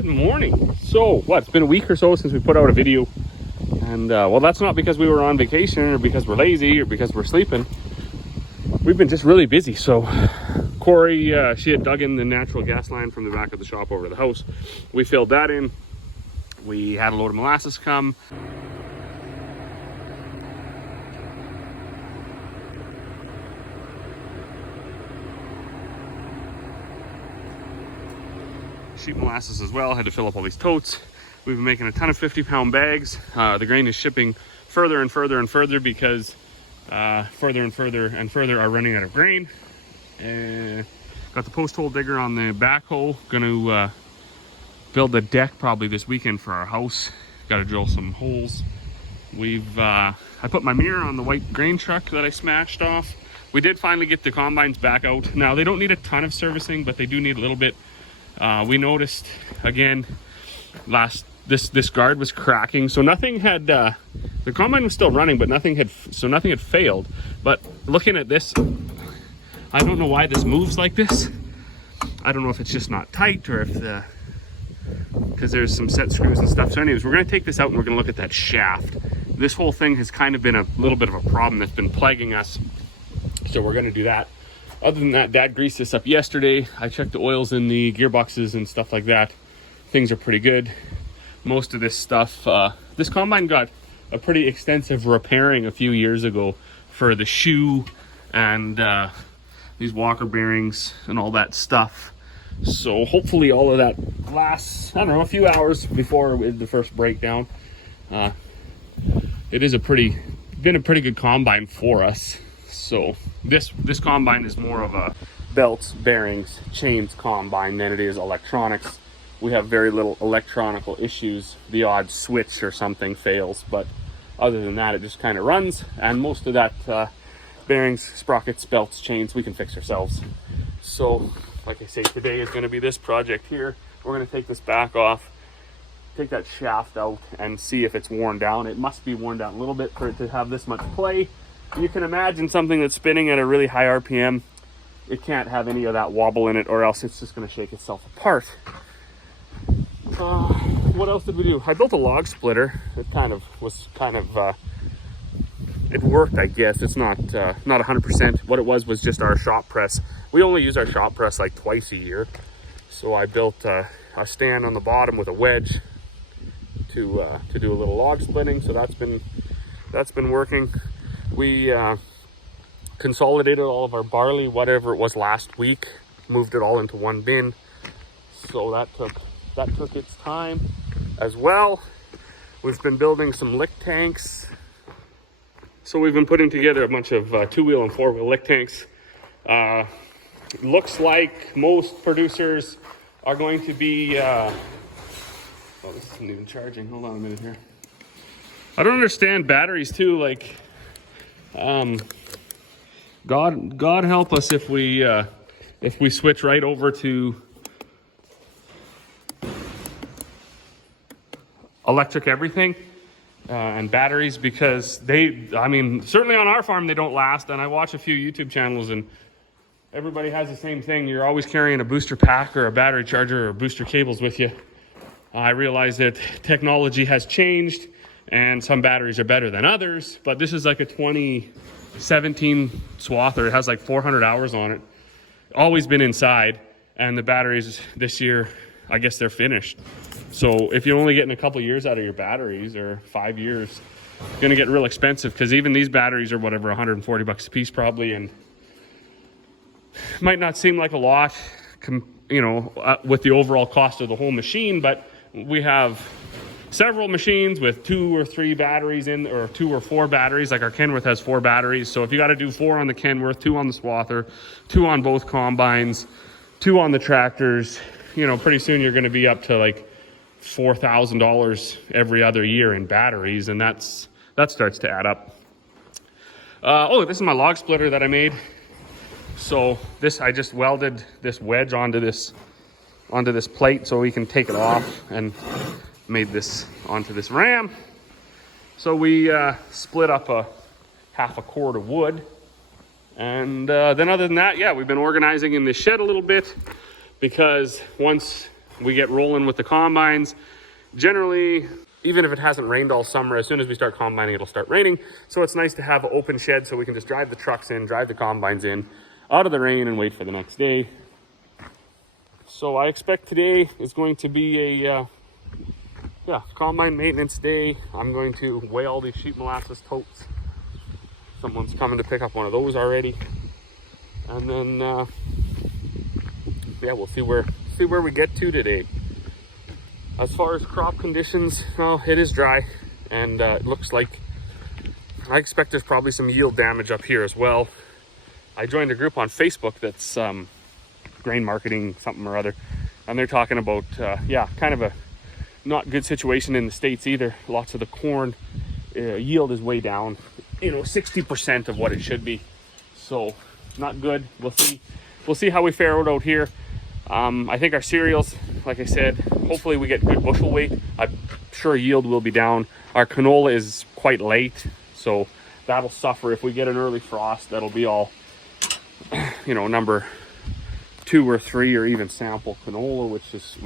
Good morning. So what, it's been a week or so since we put out a video, and well, that's not because we were on vacation or because we're lazy or because we're sleeping. We've been just really busy. So Corey, she had dug in the natural gas line from the back of the shop over to the house. We filled that in. We had a load of molasses come. Sheep molasses as well. Had to fill up all these totes. We've been making a ton of 50-pound bags. The grain is shipping further and further and further because further and further are running out of grain. Got the post hole digger on the backhoe. Gonna build a deck probably this weekend for our house. Got to drill some holes. I put my mirror on the white grain truck that I smashed off. We did finally get the combines back out. Now they don't need a ton of servicing, but they do need a little bit. We noticed again this guard was cracking, so nothing had the combine was still running, but nothing had failed. But looking at this, I don't know why this moves like this. I don't know if it's just not tight or if because there's some set screws and stuff. So anyways, we're going to take this out and we're going to look at that shaft. This whole thing has kind of been a little bit of a problem that's been plaguing us, so we're going to do that. Other than that, Dad greased this up yesterday. I checked the oils in the gearboxes and stuff like that. Things are pretty good. Most of this stuff, this combine got a pretty extensive repairing a few years ago for the shoe and these walker bearings and all that stuff. So hopefully all of that lasts, I don't know, a few hours before the first breakdown. It is been a pretty good combine for us. So this combine is more of a belts, bearings, chains combine than it is electronics. We have very little electronical issues. The odd switch or something fails, but other than that, it just kind of runs. And most of that bearings, sprockets, belts, chains, we can fix ourselves. So like I say, today is going to be this project here. We're going to take this back off, take that shaft out and see if it's worn down. It must be worn down a little bit for it to have this much play. You can imagine something that's spinning at a really high RPM. It can't have any of that wobble in it, or else it's just going to shake itself apart. What else did we do? I built a log splitter. It it worked, I guess. It's not 100%. What it was just our shop press. We only use our shop press like twice a year. So I built a stand on the bottom with a wedge to do a little log splitting. So that's been working. We consolidated all of our barley, whatever it was last week, moved it all into one bin. So that took its time as well. We've been building some lick tanks. So we've been putting together a bunch of 2-wheel and 4-wheel lick tanks. Looks like most producers are going to be oh, this isn't even charging. Hold on a minute here. I don't understand batteries too. Like God help us if we switch right over to electric everything and batteries, because certainly on our farm they don't last. And I watch a few YouTube channels and everybody has the same thing. You're always carrying a booster pack or a battery charger or booster cables with you. I realize that technology has changed and some batteries are better than others, but this is like a 2017 swather. It has like 400 hours on it. Always been inside, and the batteries this year, I guess they're finished. So if you're only getting a couple years out of your batteries, or 5 years, it's gonna get real expensive, because even these batteries are whatever, 140 bucks a piece probably, and might not seem like a lot, with the overall cost of the whole machine, but we have several machines with 2 or 3 batteries in, or 2 or 4 batteries. Like our Kenworth has 4 batteries. So if you got to do 4 on the Kenworth, 2 on the swather, 2 on both combines, 2 on the tractors, pretty soon you're going to be up to like $4,000 every other year in batteries, and that starts to add up. This is my log splitter that I made. So I just welded this wedge onto this plate so we can take it off, and made this onto this ram. So we split up a half a cord of wood, and then other than that, yeah, we've been organizing in this shed a little bit, because once we get rolling with the combines. Generally, even if it hasn't rained all summer, as soon as we start combining, it'll start raining. So it's nice to have an open shed so we can just drive the trucks in, drive the combines in, out of the rain, and wait for the next day. So I expect today is going to be a combine maintenance day. I'm going to weigh all these sheep molasses totes. Someone's coming to pick up one of those already. And then, we'll see where we get to today. As far as crop conditions, well, it is dry, and it looks like I expect there's probably some yield damage up here as well. I joined a group on Facebook that's grain marketing something or other, and they're talking about kind of a not good situation in the States either. Lots of the corn yield is way down, 60% of what it should be, so not good. We'll see how we fare out here. I think our cereals, like I said, hopefully we get good bushel weight. I'm sure yield will be down. Our canola is quite late, so that'll suffer. If we get an early frost, that'll be all number 2 or 3 or even sample canola, which is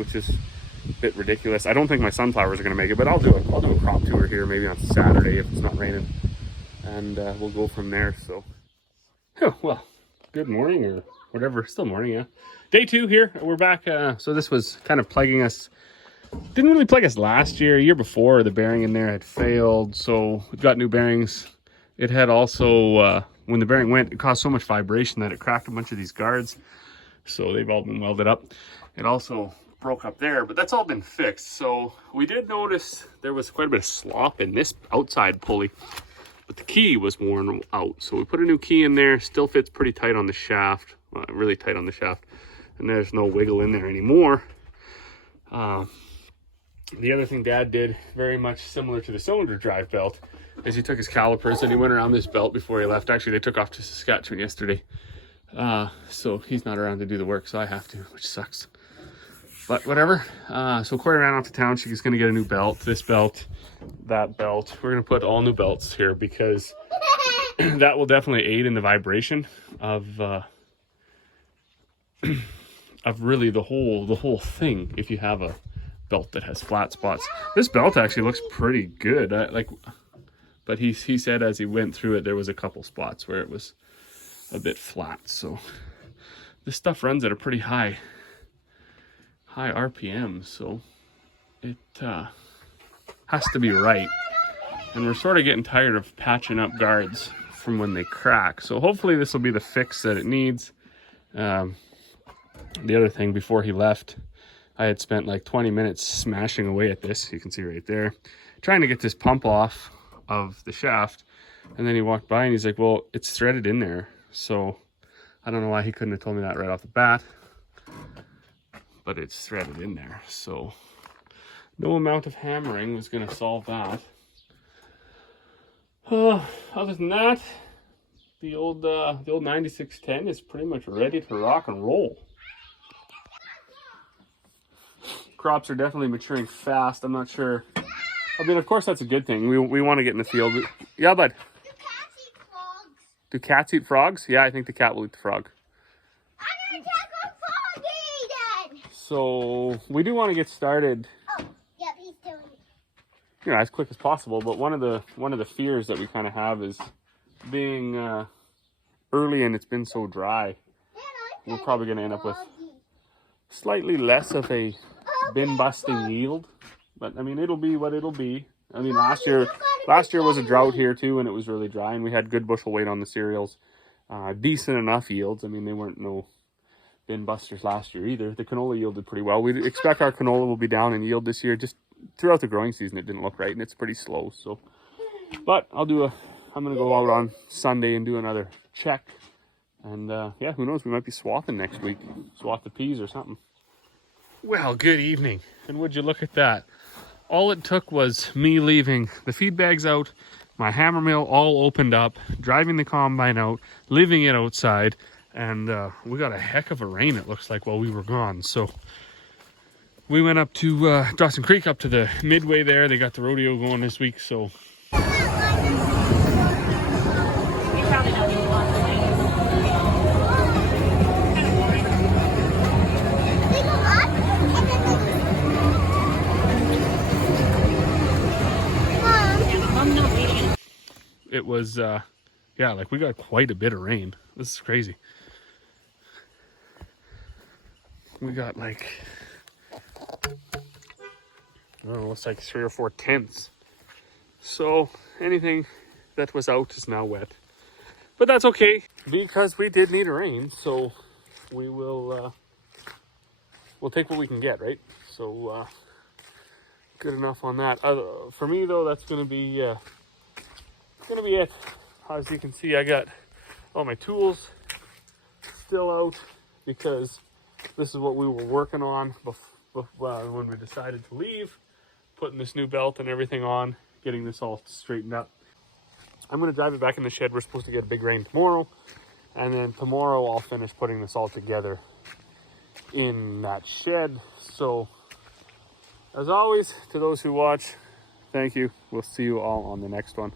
a bit ridiculous. I don't think my sunflowers are going to make it, but I'll do a crop tour here maybe on Saturday if it's not raining, and we'll go from there. So well, good morning, or whatever. Still morning, yeah. Day 2 here. We're back. So this was kind of plaguing us. Didn't really plague us last year. A year before, the bearing in there had failed, so we got new bearings. It had also when the bearing went, it caused so much vibration that it cracked a bunch of these guards. So they've all been welded up. It also broke up there, but that's all been fixed. So we did notice there was quite a bit of slop in this outside pulley, but the key was worn out. So we put a new key in there. Still fits pretty tight on the shaft, really tight on the shaft, and there's no wiggle in there anymore. The other thing Dad did, very much similar to the cylinder drive belt, is he took his calipers and he went around this belt before he left. Actually, they took off to Saskatchewan yesterday. So he's not around to do the work, so I have to, which sucks. But whatever. So Corey ran off to town. She's going to get a new belt, this belt, that belt. We're going to put all new belts here because that will definitely aid in the vibration of really the whole thing. If you have a belt that has flat spots, this belt actually looks pretty good. But he said as he went through it, there was a couple spots where it was a bit flat. So this stuff runs at a pretty high RPM, so it has to be right. And we're sort of getting tired of patching up guards from when they crack. So hopefully this will be the fix that it needs. The other thing, before he left, I had spent like 20 minutes smashing away at this. You can see right there, trying to get this pump off of the shaft. And then he walked by and he's like, well, it's threaded in there. So I don't know why he couldn't have told me that right off the bat, but it's threaded in there. So no amount of hammering was going to solve that. Other than that, the old 9610 is pretty much ready to rock and roll. Crops are definitely maturing fast. I'm not sure. I mean, of course, that's a good thing. We want to get in the field. Yeah, bud. Do cats eat frogs? Do cats eat frogs? Yeah, I think the cat will eat the frog. I'm gonna tackle froggy then. So we do want to get started. Oh, yep, he's doing it. As quick as possible. But one of the fears that we kind of have is being early and it's been so dry. We're probably going to end up with slightly less of a bin busting yield, but I mean, it'll be what it'll be. I mean, last year was a drought here too, and it was really dry, and we had good bushel weight on the cereals, decent enough yields. I mean, they weren't no bin busters last year either. The canola yielded pretty well. We expect our canola will be down in yield this year. Just throughout the growing season, it didn't look right, and it's pretty slow. So, but I'm gonna go out on Sunday and do another check, and yeah, who knows? We might be swathing next week, swath the peas or something. Well, good evening, and would you look at that? All it took was me leaving the feed bags out, my hammer mill all opened up, driving the combine out, leaving it outside, and we got a heck of a rain, it looks like, while we were gone. So we went up to Dawson Creek, up to the midway there. They got the rodeo going this week, so it was, yeah, like we got quite a bit of rain. This is crazy. We got like, I don't know, it's like 3 or 4 tenths. So anything that was out is now wet. But that's okay because we did need a rain. So we will, we'll take what we can get, right? So good enough on that. For me though, that's gonna be it. As you can see, I got all my tools still out because this is what we were working on when we decided to leave, putting this new belt and everything on, getting this all straightened up. I'm going to drive it back in the shed. We're supposed to get a big rain tomorrow, and then tomorrow I'll finish putting this all together in that shed. So as always, to those who watch, thank you. We'll see you all on the next one.